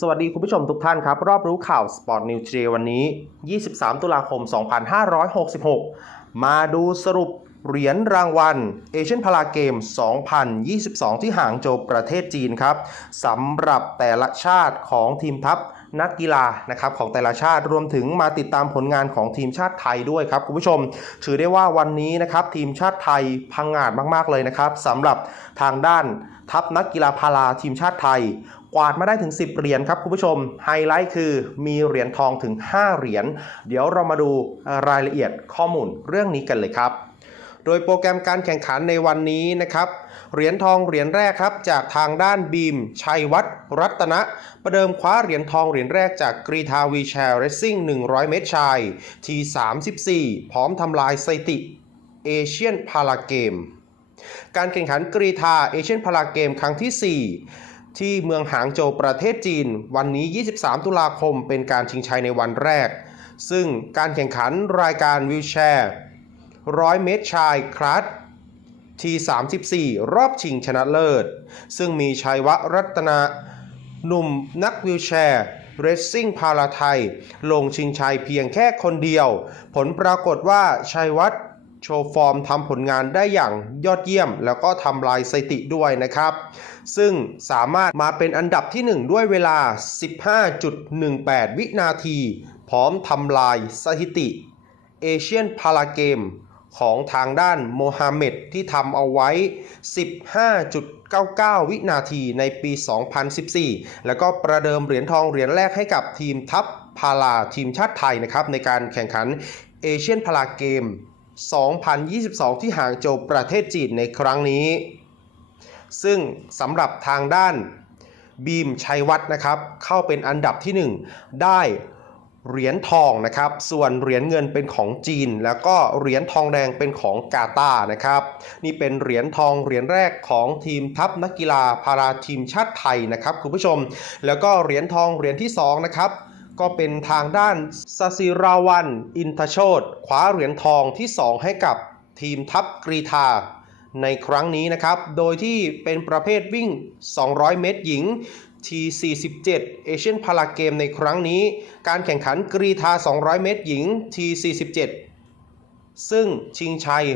สวัสดีคุณผู้ชมทุกท่านครับ รอบรู้ข่าวสปอร์ตนิวเจวันนี้ 23 ตุลาคม 2566 มาดูสรุปเหรียญรางวัลเอเชียนพาราเกม 2022 ที่หางโจวประเทศจีนครับสำหรับแต่ละชาติของทีมทัพ นักกีฬานะครับของแต่ละชาติรวมถึงมาติดตามผลงานของทีมชาติไทยด้วยครับคุณผู้ชม ถือได้ว่าวันนี้นะครับทีมชาติไทยพังงาดมากๆเลยนะครับสำหรับทางด้านทัพนักกีฬาพาราทีมชาติไทย กวาดมาได้ถึง 10 เหรียญครับคุณผู้ชม ไฮไลท์คือมีเหรียญทองถึง 5 เหรียญเดี๋ยวเรามาดูรายละเอียดข้อมูลเรื่องนี้กันเลยครับโดยโปรแกรมการแข่งขันในวันนี้นะครับ เหรียญทองเหรียญแรกครับ จากทางด้านบีม ชัยวัฒน์รัตนะ ประเดิมคว้าเหรียญทองเหรียญแรกจากกรีธาวีแชร์เรซซิ่ง 100 เมตรชายที34 พร้อมทำลายสถิติเอเชียนพาราเกม การแข่งขันกรีธาเอเชียนพาราเกมครั้งที่ 4ที่เมืองหางโจวประเทศจีน วันนี้ 23 ตุลาคม เป็นการชิงชัยในวันแรก ซึ่งการแข่งขันรายการวิวแชร์ 100 เมตรชายคลัส ที34 รอบชิงชนะเลิศ ซึ่งมีชัยวะรัตนาหนุ่มนักวิวแชร์เรซซิ่งพาราไทย ลงชิงชัยเพียงแค่คนเดียว ผลปรากฏว่าชัยวัฒน์โชว์ฟอร์มทำผลงานได้อย่างยอดเยี่ยม แล้วก็ทำลายสถิติด้วยนะครับ ซึ่งสามารถมาเป็นอันดับที่ 1 ด้วยเวลา 15.18 วินาที พร้อมทำลายสถิติเอเชียนพาราเกม ของทางด้านโมฮัมเหม็ดที่ทำเอาไว้ 15.99 วินาทีในปี 2014 แล้วก็ประเดิมเหรียญทองเหรียญแรกให้กับทีมทัพพาราทีมชาติไทยนะครับในการแข่งขันเอเชียนพาราเกม 2022 ที่หางโจวประเทศจีนในครั้งนี้ ซึ่งสำหรับทางด้านบีมชัยวัฒน์นะครับ เข้าเป็นอันดับที่ 1 ได้ เหรียญทองนะครับ ส่วนเหรียญเงินเป็นของจีน แล้วก็เหรียญทองแดงเป็นของกาตาร์นะครับ นี่เป็นเหรียญทองเหรียญแรกของทีมทัพนักกีฬาพาราทีมชาติไทยนะครับคุณผู้ชม แล้วก็เหรียญทองเหรียญที่2นะครับก็เป็นทางด้านสศิราวัน อินทโชตคว้าเหรียญทองที่ 2 ให้กับทีมทัพกรีธาในครั้งนี้นะครับ โดยที่เป็นประเภทวิ่ง 200 เมตรหญิง T47 เอเชียนพาราเกมในครั้งนี้ การแข่งขันกรีธา 200 เมตรหญิง T47 ซึ่งชิงชัย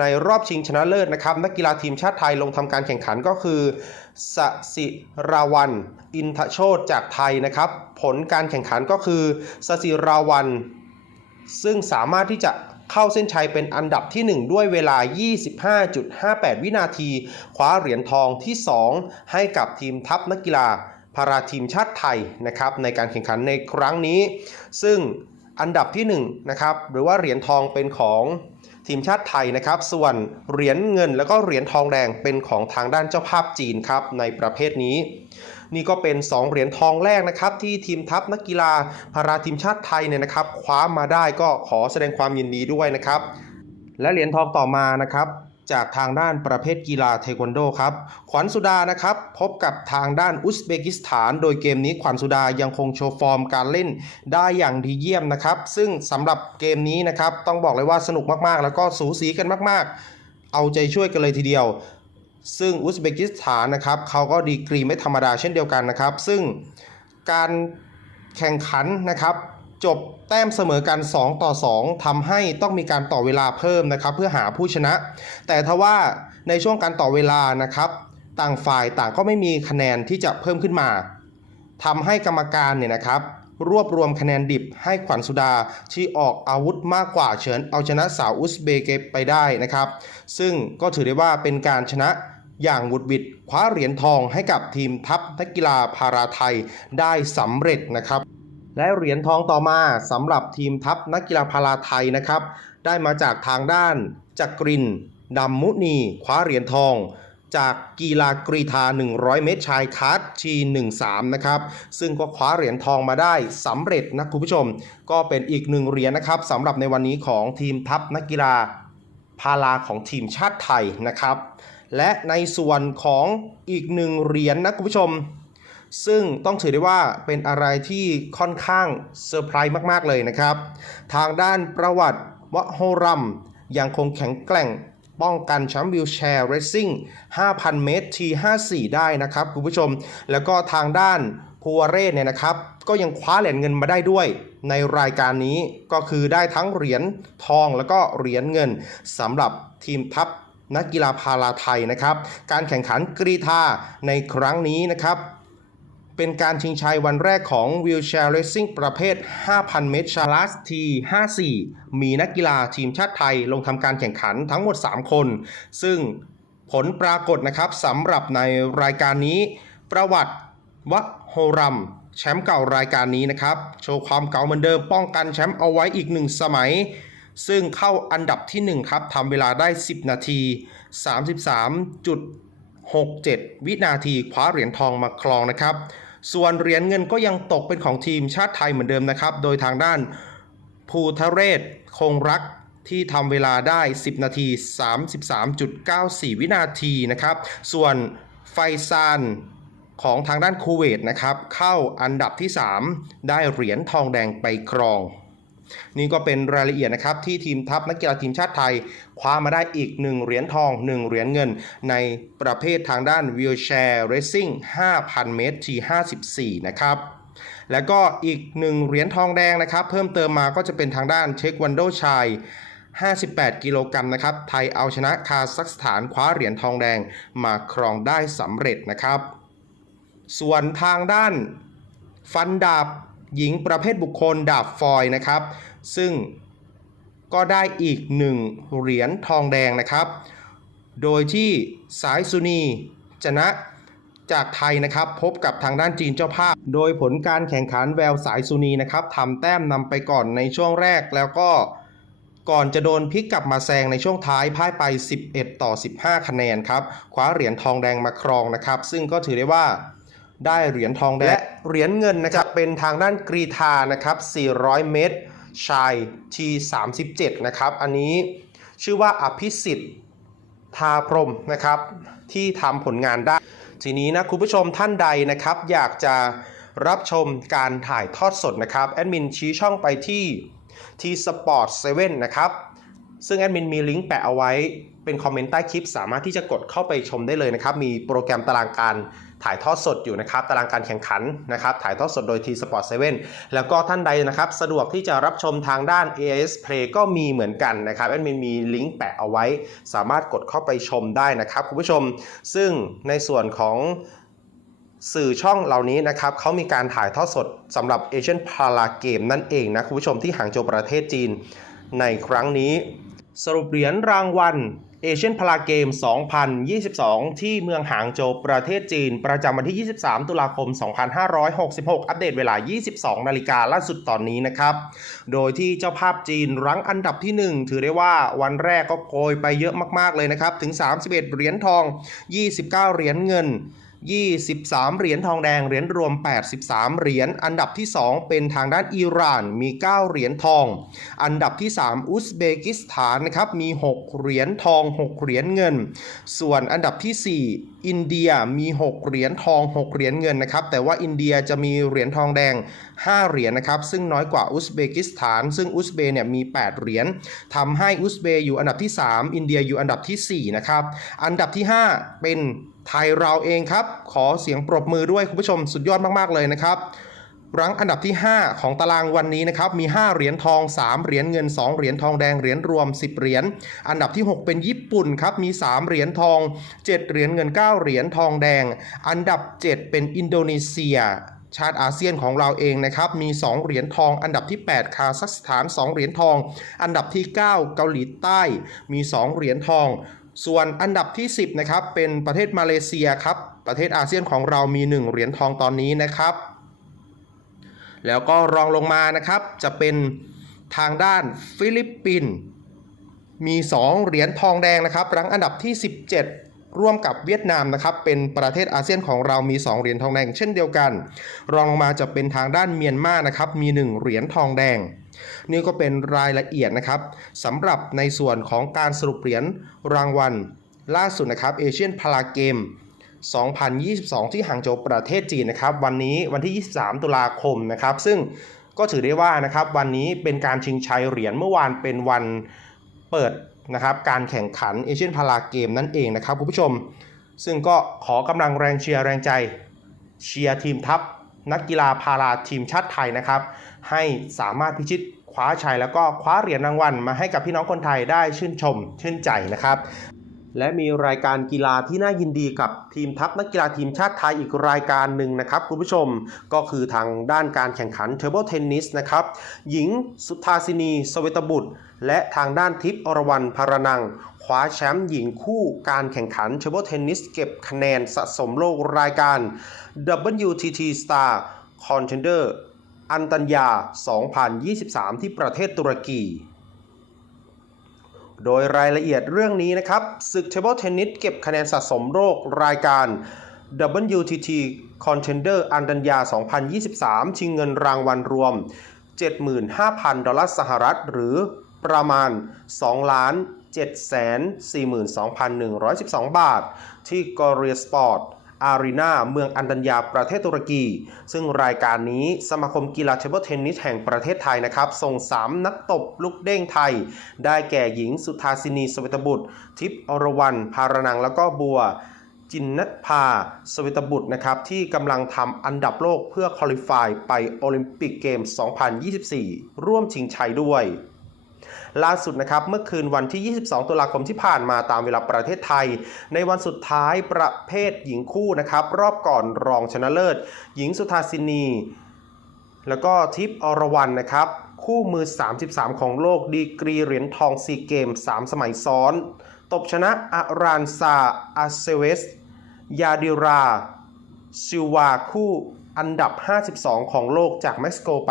ในรอบชิงชนะเลิศนะครับ นักกีฬาทีมชาติไทยลงทำการแข่งขันก็คือสสิราวัน อินทโชตจากไทยนะครับ ผลการแข่งขันก็คือสสิราวัน ซึ่งสามารถที่จะ เข้าเส้นชัยเป็นอันดับที่ 1 ด้วยเวลา 25.58 วินาที คว้าเหรียญทองที่ 2 ให้กับทีมทัพนักกีฬาพาราทีมชาติไทยนะครับในการแข่งขันในครั้งนี้ ซึ่งอันดับที่1นะครับหรือว่าเหรียญทองเป็นของทีมชาติไทยนะครับ ส่วนเหรียญเงินแล้วก็เหรียญทองแดงเป็นของทางด้านเจ้าภาพจีนครับในประเภทนี้ นี่ก็เป็น 2 เหรียญทองแรกนะครับที่ทีมทัพนักกีฬาพาราทีมชาติไทยเนี่ยนะครับคว้ามาได้ก็ขอแสดงความยินดีด้วยนะครับ และเหรียญทองต่อมานะครับจากทางด้านประเภทกีฬาเทควันโดครับ ขวัญสุดานะครับ พบกับทางด้านอุซเบกิสถาน โดยเกมนี้ขวัญสุดายังคงโชว์ฟอร์มการเล่นได้อย่างดีเยี่ยมนะครับ ซึ่งสำหรับเกมนี้นะครับ ต้องบอกเลยว่าสนุกมากๆ แล้วก็สูสีกันมากๆ เอาใจช่วยกันเลยทีเดียว ซึ่งอุซเบกิสถานนะครับเขาก็ดีกรีไม่ธรรมดาเช่นเดียวกันนะครับ ซึ่งการแข่งขันนะครับจบแต้มเสมอกัน 2 ต่อ 2ทำให้ต้องมีการต่อเวลาเพิ่มนะครับ เพื่อหาผู้ชนะ แต่ทว่าในช่วงการต่อเวลานะครับ ต่างฝ่ายต่างก็ไม่มีคะแนนที่จะเพิ่มขึ้นมาทำให้กรรมการเนี่ยนะครับ รวบรวมคะแนนดิบให้ขวัญสุดาที่ออกอาวุธมากกว่าเฉินเอาชนะสาวอุซเบกไปได้นะครับ ซึ่งก็ถือได้ว่าเป็นการชนะ อย่างวุดวิดคว้าเหรียญทองให้กับทีมทัพนักกีฬาพาราไทยได้สำเร็จนะครับ และเหรียญทองต่อมาสำหรับทีมทัพนักกีฬาพาราไทยนะครับ ได้มาจากทางด้านจักรินดำมุนีคว้าเหรียญทองจากกีฬากรีธา 100 เมตรชายคัสที13 นะครับ ซึ่งก็คว้าเหรียญทองมาได้สำเร็จนะคุณผู้ชม ก็เป็นอีกหนึ่งเหรียญนะครับสำหรับในวันนี้ของทีมทัพนักกีฬาพาราของทีมชาติไทยนะครับ และในส่วนของอีกหนึ่งเหรียญนะคุณผู้ชม ซึ่งต้องถือได้ว่าเป็นอะไรที่ค่อนข้างเซอร์ไพรส์มาก ๆ เลยนะครับ ทางด้านประวัติวะโฮรัม ยังคงแข็งแกร่งป้องกันแชมป์วิวแชร์เรซซิ่ง 5,000 เมตรที54 ได้นะครับคุณผู้ชม แล้วก็ทางด้านภูวเรศเนี่ยนะครับ ก็ยังคว้าเหรียญเงินมาได้ด้วย ในรายการนี้ก็คือได้ทั้งเหรียญทองแล้วก็เหรียญเงินสำหรับทีมทัพ นักกีฬาพาราไทยนะครับ การแข่งขันกรีธาในครั้งนี้นะครับ เป็นการชิงชัยวันแรกของ Wheelchair Racing ประเภท 5,000 เมตรชาลัสที54 มีนักกีฬาทีมชาติไทยลงทำการแข่งขันทั้งหมด 3 คน ซึ่งผลปรากฏนะครับสำหรับในรายการนี้ ประวัติวะโฮรัมแชมป์เก่ารายการนี้นะครับ โชว์ความเก่าเหมือนเดิมป้องกันแชมป์เอาไว้อีกหนึ่งสมัย ซึ่งเข้าอันดับที่ 1 ครับทำเวลาได้ 10 นาที 33.67 วินาทีคว้าเหรียญทองมาครองนะครับ ส่วนเหรียญเงินก็ยังตกเป็นของทีมชาติไทยเหมือนเดิมนะครับ โดยทางด้านภูทะเรศคงรักที่ทำเวลาได้ 10 นาที 33.94 วินาทีนะครับ ส่วนไฟซานของทางด้านคูเวตนะครับ เข้าอันดับที่ 3 ได้เหรียญทองแดงไปครอง นี่ก็เป็นรายละเอียดนะครับที่ทีมทัพนักกีฬาทีมชาติไทย คว้ามาได้อีก 1 เหรียญทอง 1 เหรียญเงิน ในประเภททางด้าน Wheelchair Racing 5,000 เมตรที54 นะครับแล้วก็อีก 1 เหรียญทองแดงนะครับ เพิ่มเติมมาก็จะเป็นทางด้านเทควันโดชาย 58 กิโลกรัมนะครับ ไทยเอาชนะคาซัคสถานคว้าเหรียญทองแดงมาครองได้สำเร็จนะครับ ส่วนทางด้านฟันดาบ หญิงประเภทบุคคลดาบฟอยนะครับ ซึ่งก็ได้อีกหนึ่งเหรียญทองแดงนะครับ โดยที่สายสุนีชนะจากไทยนะครับพบกับทางด้านจีนเจ้าภาพ โดยผลการแข่งขันแววสายสุนีนะครับทำแต้มนำไปก่อนในช่วงแรกแล้วก็ก่อนจะโดนพลิกกลับมาแซงในช่วงท้ายพ่ายไป 11 ต่อ 15 คะแนนครับคว้าเหรียญทองแดงมาครองนะครับ ซึ่งก็ถือได้ว่า ได้เหรียญทองแดงและเหรียญเงินนะครับเป็นทางด้านกรีธานะครับ 400 เมตร ชาย T37 นะครับ อันนี้ชื่อว่าอภิสิทธิ์ทาพรหมนะครับ ที่ทำผลงานได้ ทีนี้นะคุณผู้ชมท่านใดนะครับ อยากจะรับชมการถ่ายทอดสดนะครับ แอดมินชี้ช่องไปที่ T Sport 7นะครับ ซึ่งแอดมินมีลิงก์แปะเอาไว้เป็นคอมเมนต์ใต้คลิป สามารถที่จะกดเข้าไปชมได้เลยนะครับ มีโปรแกรมตารางการถ่ายทอดสดอยู่นะครับ ตารางการแข่งขันนะครับ ถ่ายทอดสดโดย T Sport 7 แล้วก็ท่านใดนะครับ สะดวกที่จะรับชมทางด้าน AIS Play ก็มีเหมือนกันนะครับแอดมินมีลิงก์แปะเอาไว้ สามารถกดเข้าไปชมได้นะครับคุณผู้ชม ซึ่งในส่วนของสื่อช่องเหล่านี้นะครับเขามีการถ่ายทอดสดสำหรับ Asian Para Game นั่นเองนะคุณผู้ชมที่หางโจวประเทศจีนในครั้งนี้ สรุปเหรียญรางวัล Asian Para Game 2022 ที่เมืองหางโจวประเทศจีน ประจำวันที่ 23 ตุลาคม 2566 อัปเดตเวลา 22 นาฬิกาล่าสุดตอนนี้นะครับ โดยที่เจ้าภาพจีนรั้งอันดับที่ 1 ถือได้ว่าวันแรกก็โกยไปเยอะมากๆเลยนะครับ ถึง 31 เหรียญทอง 29 เหรียญเงิน 23 เหรียญทองแดง เหรียญรวม 83 เหรียญ อันดับที่ 2 เป็นทางด้านอิหร่าน มี 9 เหรียญทอง อันดับที่ 3 อุซเบกิสถานนะครับ มี 6 เหรียญทอง 6 เหรียญเงิน ส่วนอันดับที่ 4 อินเดีย มี 6 เหรียญทอง 6 เหรียญเงินนะครับ แต่ว่าอินเดียจะมีเหรียญทองแดง 5 เหรียญนะครับ ซึ่งน้อยกว่าอุซเบกิสถาน ซึ่งอุซเบเนี่ยมี 8 เหรียญทำให้อุซเบอยู่อันดับที่ 3 อินเดียอยู่อันดับทีสี่4 นะครับ อันดับที่ 5 เป็น ไทยเราเองครับ ขอเสียงปรบมือด้วยคุณผู้ชมสุดยอดมาก ๆ เลยนะครับรั้งอันดับที่ 5 ของตารางวันนี้นะครับมี 5 เหรียญทอง 3 เหรียญเงิน 2 เหรียญทองแดงเหรียญรวม 10 เหรียญอันดับที่ 6 เป็นญี่ปุ่นครับมี 3 เหรียญทอง 7 เหรียญเงิน 9 เหรียญทองแดง อันดับ 7 เป็นอินโดนีเซีย ชาติอาเซียนของเราเองนะครับมี 2 เหรียญทอง อันดับที่ 8 คาซัคสถาน 2 เหรียญทอง อันดับที่ 9 เกาหลีใต้มี 2 เหรียญทอง ส่วนอันดับที่ 10นะครับเป็นประเทศมาเลเซียครับ ประเทศอาเซียนของเรามี 1 เหรียญทองตอนนี้นะครับ แล้วก็รองลงมานะครับจะเป็นทางด้านฟิลิปปินส์มี 2 เหรียญทองแดงนะครับรั้งอันดับที่ 17ร่วมกับเวียดนามนะครับเป็นประเทศอาเซียนของเรามี 2 เหรียญทองแดงเช่นเดียวกัน รองลงมาจะเป็นทางด้านเมียนมานะครับมี 1 เหรียญทองแดง นี่ก็เป็นรายละเอียดนะครับสำหรับในส่วนของการสรุปเหรียญรางวัล ล่าสุดนะครับเอเชียนพาราเกม 2022 ที่หางโจวประเทศจีนนะครับ วันนี้วันที่ 23 ตุลาคมนะครับ ซึ่งก็ถือได้ว่านะครับวันนี้เป็นการชิงชัยเหรียญเมื่อวานเป็นวันเปิดนะครับการแข่งขันเอเชียนพาราเกมนั่นเองนะครับคุณผู้ชม ซึ่งก็ขอกำลังแรงเชียร์แรงใจเชียร์ทีมทัพนักกีฬาพาราทีมชาติไทยนะครับ ให้สามารถพิชิตคว้าชัยแล้วก็คว้าเหรียญรางวัลมาให้กับพี่น้องคนไทยได้ชื่นชม ชื่นใจนะครับ และมีรายการกีฬาที่น่ายินดีกับทีมทัพนักกีฬาทีมชาติไทยอีกรายการหนึ่งนะครับคุณผู้ชมก็คือทางด้านการแข่งขันเทเบิลเทนนิสนะครับหญิงสุธาสินีสเวตบุตร และทางด้านทิพย์อรวรรณพารนังคว้าแชมป์หญิงคู่การแข่งขันเทเบิลเทนนิสเก็บคะแนนสะสมโลกรายการ WTT Star Contender อันตัญญา 2023 ที่ประเทศตุรกี โดยรายละเอียดเรื่องนี้นะครับศึกเทเบิลเทนนิสเก็บคะแนนสะสมโลกรายการ WTT Contender อันดัญญา 2023 ชิงเงินรางวัลรวม 75,000 ดอลลาร์สหรัฐ หรือประมาณ 2 ล้าน 742,112 บาท ที่กอริสปอร์ต อารีนาเมืองอันดัญญาประเทศตุรกี ซึ่งรายการนี้สมาคมกีฬาเทเบิลเทนนิสแห่งประเทศไทยนะครับ ส่ง 3 นักตบลูกเด้งไทย ได้แก่หญิงสุธาสินีสเวตบุตร ทิพย์อรวรรณพารนังแล้วก็บัวจินนภาสเวตบุตรนะครับที่กำลังทำอันดับโลกเพื่อคอลิฟายไปโอลิมปิกเกม 2024 ร่วมชิงชัยด้วย ล่าสุดนะครับเมื่อคืนวันที่ 22 ตุลาคมที่ผ่านมาตามเวลาประเทศไทย ในวันสุดท้ายประเภทหญิงคู่นะครับรอบก่อนรองชนะเลิศ หญิงสุธาสินี แล้วก็ทิพย์อรวรรณนะครับคู่มือ 33 ของโลกดีกรีเหรียญทองซีเกม 3 สมัยซ้อน ตบชนะอารานซาอาเซเวส ยาดิรา ซิวาคู่อันดับ 52 ของโลกจากเม็กซิโกไป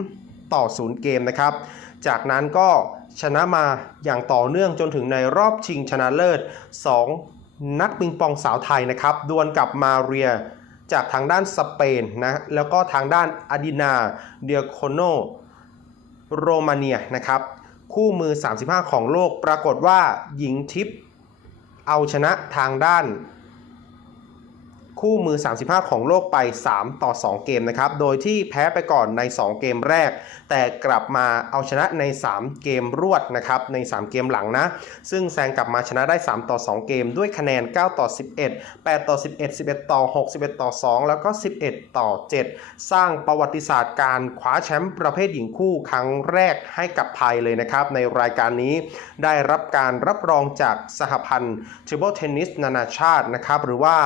3 ต่อ 0 เกมนะครับ จากนั้นก็ ชนะมาอย่างต่อเนื่องจนถึงในรอบชิงชนะเลิศ 2 นักปิงปองสาวไทยนะครับ ดวลกับมาเรียจากทางด้านสเปนนะ แล้วก็ทางด้านอดินาเดียโคโนโรมาเนียนะครับ คู่มือ 35 ของโลกปรากฏว่าหญิงทิพย์เอาชนะทางด้าน คู่มือ 35 ของโลกไป 3 ต่อ 2 เกมนะครับ โดยที่แพ้ไปก่อนใน 2 เกมแรก แต่กลับมาเอาชนะใน 3 เกมรวดนะครับ ใน 3 เกมหลังนะ ซึ่งแซงกลับมาชนะได้ 3 ต่อ 2 เกม ด้วยคะแนน 9 ต่อ 11 8 ต่อ 11 11 ต่อ 6 11 ต่อ 2 แล้วก็ 11 ต่อ 7 สร้างประวัติศาสตร์การคว้าแชมป์ประเภทหญิงคู่ครั้งแรกให้กับไทยเลยนะครับ ในรายการนี้ได้รับการรับรองจากสหพันธ์เทเบิลเทนนิสนานาชาตินะครับ หรือว่า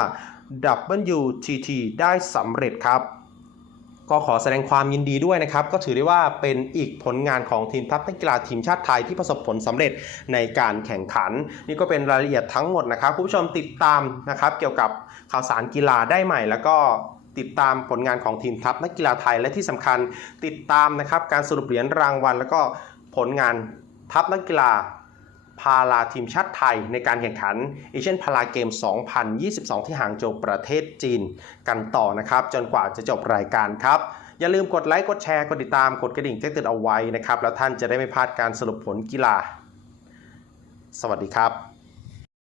WTT ได้สำเร็จครับ ก็ขอแสดงความยินดีด้วยนะครับ ก็ถือได้ว่าเป็นอีกผลงานของทีมทัพนักกีฬาทีมชาติไทยที่ประสบผลสำเร็จในการแข่งขัน นี่ก็เป็นรายละเอียดทั้งหมดนะครับคุณผู้ชมติดตามนะครับ เกี่ยวกับข่าวสารกีฬาได้ใหม่ แล้วก็ติดตามผลงานของทีมทัพนักกีฬาไทยและที่สำคัญติดตามนะครับการสรุปเหรียญรางวัล แล้วก็ผลงานทัพนักกีฬา พาราทีมชาติไทยในการแข่งขันเอเชียนพาราเกม 2022 ที่หางโจวประเทศจีนกันต่อนะครับ จนกว่าจะจบรายการครับ อย่าลืมกดไลค์ กดแชร์ กดติดตาม กดกระดิ่งแจ้งเตือนเอาไว้นะครับ แล้วท่านจะได้ไม่พลาดการสรุปผลกีฬา สวัสดีครับ